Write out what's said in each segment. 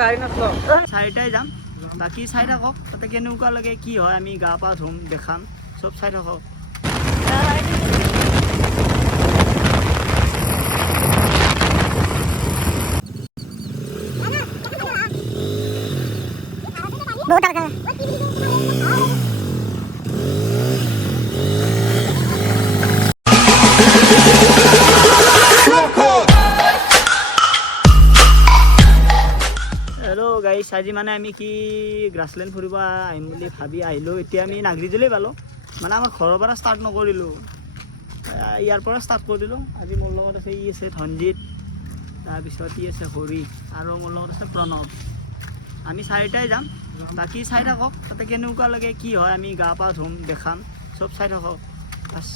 গাড়ী নাচলো চাৰিটাই যাম বাকী চাই থাকক তাতে কেনেকুৱা লাগে কি হয় আমি গা পা ধুম দেখাম চব চাই থাকক হেল্ল' গাইছ আজি মানে আমি কি গ্ৰাছলেণ্ড ফুৰিব আহিম বুলি ভাবি আহিলোঁ এতিয়া আমি নাগৰিজুলিয়ে পালোঁ মানে আমাৰ ঘৰৰ পৰা ষ্টাৰ্ট নকৰিলোঁ ইয়াৰ পৰা ষ্টাৰ্ট কৰি দিলোঁ আজি মোৰ লগত আছে ই আছে ধনজিত তাৰপিছত ই আছে হৰি আৰু মোৰ লগত আছে প্ৰণৱ আমি চাৰিটাই যাম বাকী চাই থাকক তাতে কেনেকুৱা লাগে কি হয় আমি গা পা ধুম দেখাম চব চাই থাকক বাছ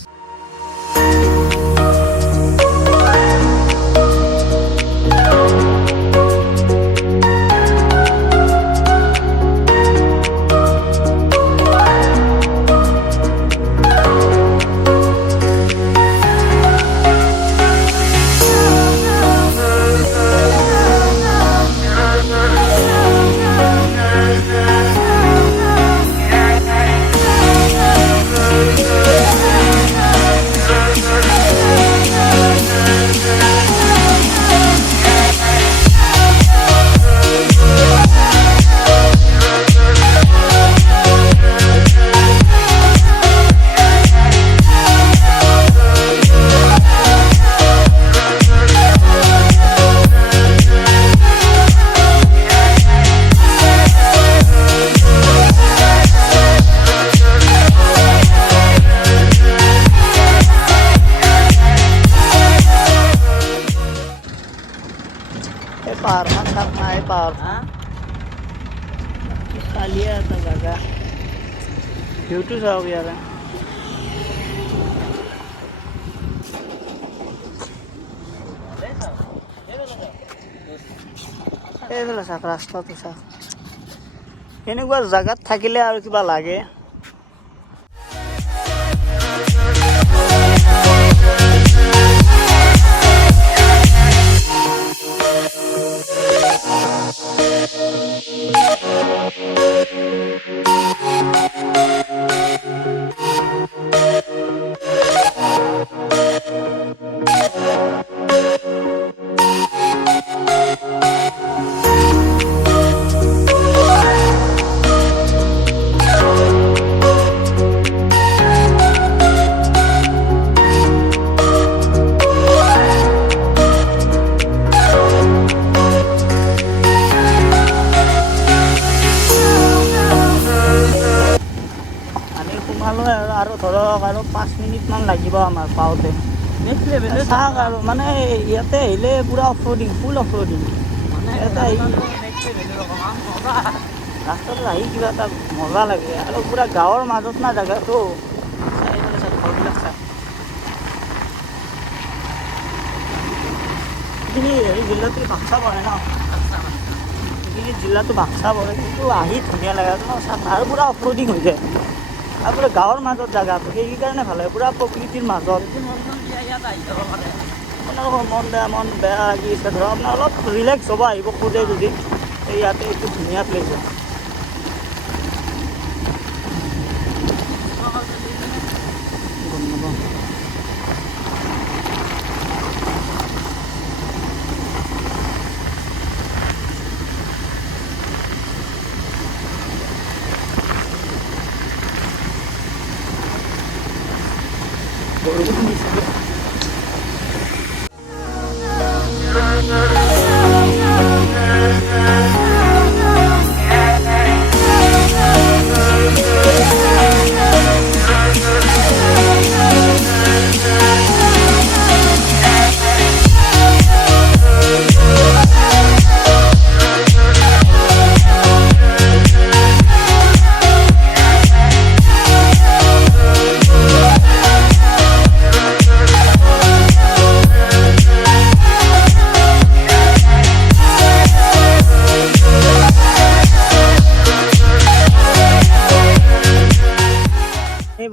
पाहाडमा साथमा आए पाहाड चालिया था जगह ब्यूटी छ अब यार এইফালে চাক ৰাস্তাটো চাক এনেকুৱা জাগাত থাকিলে আৰু কিবা লাগে আৰু ধৰক আৰু 5 মিনিটমান লাগিব আমাৰ পাওঁতে চাওক আৰু মানে ইয়াতে আহিলে পুৰা অফৰোডিং ফুল অফৰোডিং মানে ইয়াতে আহি ৰাস্তাটো আহি কিবা এটা মজা লাগে আৰু পুৰা গাঁৱৰ মাজত না জেগাটো ঘৰবিলাক চাই এইখিনি হেৰি জিলাটো বাক্সা পৰে ন এইখিনি জিলাটো বাক্সা পৰে কিন্তু আহি ধুনীয়া লাগে আৰু পুৰা অফৰোডিং হৈ যায় আৰু পুৰা গাঁৱৰ মাজত জেগাটো সেইকাৰণে ভাল লাগে পুৰা প্ৰকৃতিৰ মাজত আপোনালোকৰ মন বেয়া লাগি আছে ধৰক আপোনাৰ অলপ ৰিলেক্স হ'ব আহিব খোজে যদি এই ইয়াতে এইটো ধুনীয়া প্লেচ হয় বৰষুণ দিছিলে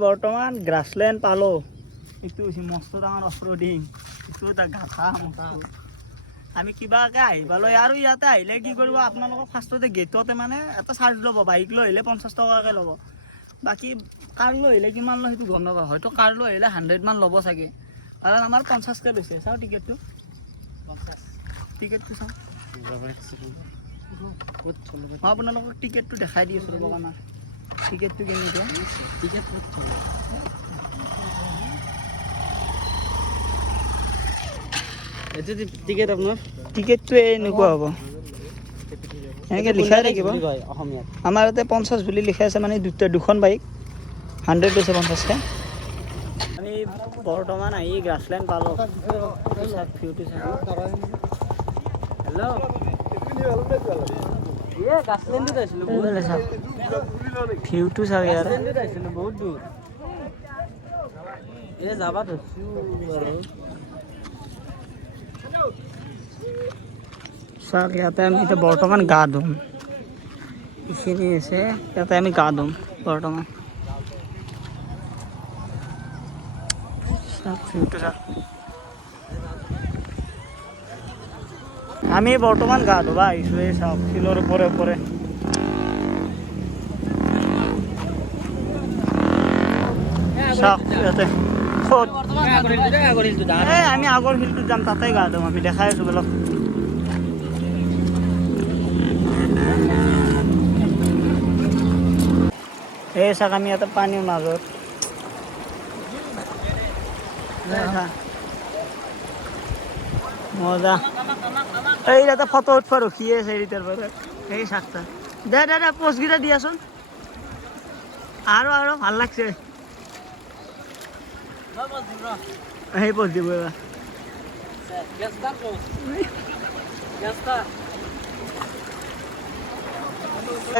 বৰ্তমান গ্ৰাছলেণ্ড পালোঁ এইটো হৈছে মস্ত ডাঙৰ অফৰোডিং এইটো এটা গাথা মস্ত আমি কিবাকে আহিব লৈ আৰু ইয়াতে আহিলে কি কৰিব আপোনালোকক ফাৰ্ষ্টতে গেটতে মানে এটা চাৰ্জ ল'ব বাইক লৈ আহিলে 50 টকাকৈ ল'ব বাকী কাৰ লৈ আহিলে কিমান লয় সেইটো গম নাপাওঁ হয়তো কাৰ লৈ আহিলে 100 মান ল'ব চাগে কাৰণ আমাৰ 50কৈ লৈছে চাওঁ টিকেটটো 50 টিকেটটো চাওঁ মই আপোনালোকক টিকেটটো দেখাই দি আছোঁ ৰ'ব আমাৰ টিকেটটো কেনেকুৱা টিকেট এইটো টিকেট আপোনাৰ টিকেটটো এনেকুৱা হ'ব এনেকৈ লিখাই থাকিব অসমীয়াত আমাৰ ইয়াতে 50 বুলি লিখা আছে মানে দুখন বাইক 100 লৈছে 50কৈ আমি বৰ্তমান আহি গ্ৰাছলেণ্ড পালোঁ ভিউটো হেল্ল' ভিউটো চাওক ইয়াৰ বহুত দূৰ এই যাবা চাওক ইয়াতে আমি এতিয়া বৰ্তমান গা ধুম এইখিনি আছে ইয়াতে আমি গা ধুম বৰ্তমান চাওক ভিউটো চাওক আমি বৰ্তমান গা ধুবা আহিছোঁ এই চাওক শিলৰ ওপৰে ওপৰে চাওক ইয়াতে ক'ত আমি আগৰ শিলটোত যাম তাতে গা ধুম আমি দেখাই আছোঁ বলক এই চাওক আমি ইয়াতে পানীৰ মাজত মজা এই ইয়াতে ফটো উঠবা ৰখিয়ে আছে এৰিটাৰ পৰা এই চাকটা দে দে দে পোষ্টকেইটা দিয়াচোন আৰু ভাল লাগছে সেই পোষ্ট দিব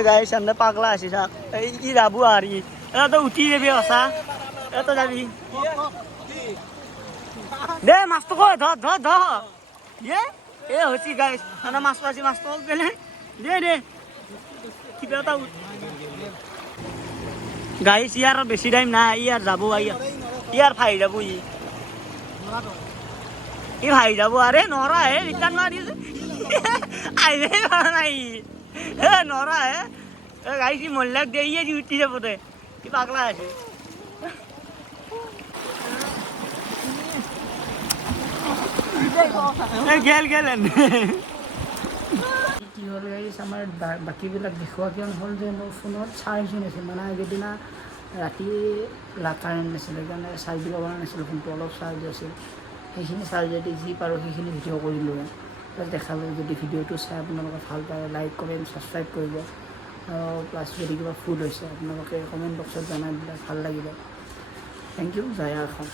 গাই চান্দে পাগলা আছি চাক এই কি যাবো আৰু এটা উঠি যাবি সঁচা এটা যাবি দে মাছটো কয় ধৰ এ হৈছে গাই মাছটো আছে মাছটো পেলে দে কিবা এটা গাইছ ইয়াৰ বেছি টাইম নাই ইয়াৰ যাব ইয়াৰ ভাই যাব ই ভাই যাব আৰে নৰা হে ৰিটাৰ্ণ মাৰি আহিলে নাই হে নৰা হে গাইছ মহিলাক দে ইয়ে উঠি যাব দে কি পাগলা আছে গেল কি হ'ল গাইছ আমাৰ বাকীবিলাক দেখুওৱা কিয় হ'ল যে মোৰ ফোনত চাৰ্জ নাছিল মানে সেইদিনা ৰাতি কাৰেণ্ট নাছিল সেইকাৰণে চাৰ্জ দিব পৰা নাছিলোঁ ফোনটো অলপ চাৰ্জ আছিল সেইখিনি চাৰ্জেদি যি পাৰোঁ সেইখিনি ভিডিঅ' কৰিলোঁ দেখালোঁ যদি ভিডিঅ'টো চাই আপোনালোকে ভাল পায় লাইক কমেণ্ট ছাবস্ক্ৰাইব কৰিব প্লাছ যদি কিবা ফুল হৈছে আপোনালোকে কমেণ্ট বক্সত জনাই দিলে ভাল লাগিব থেংক ইউ জয় অসম।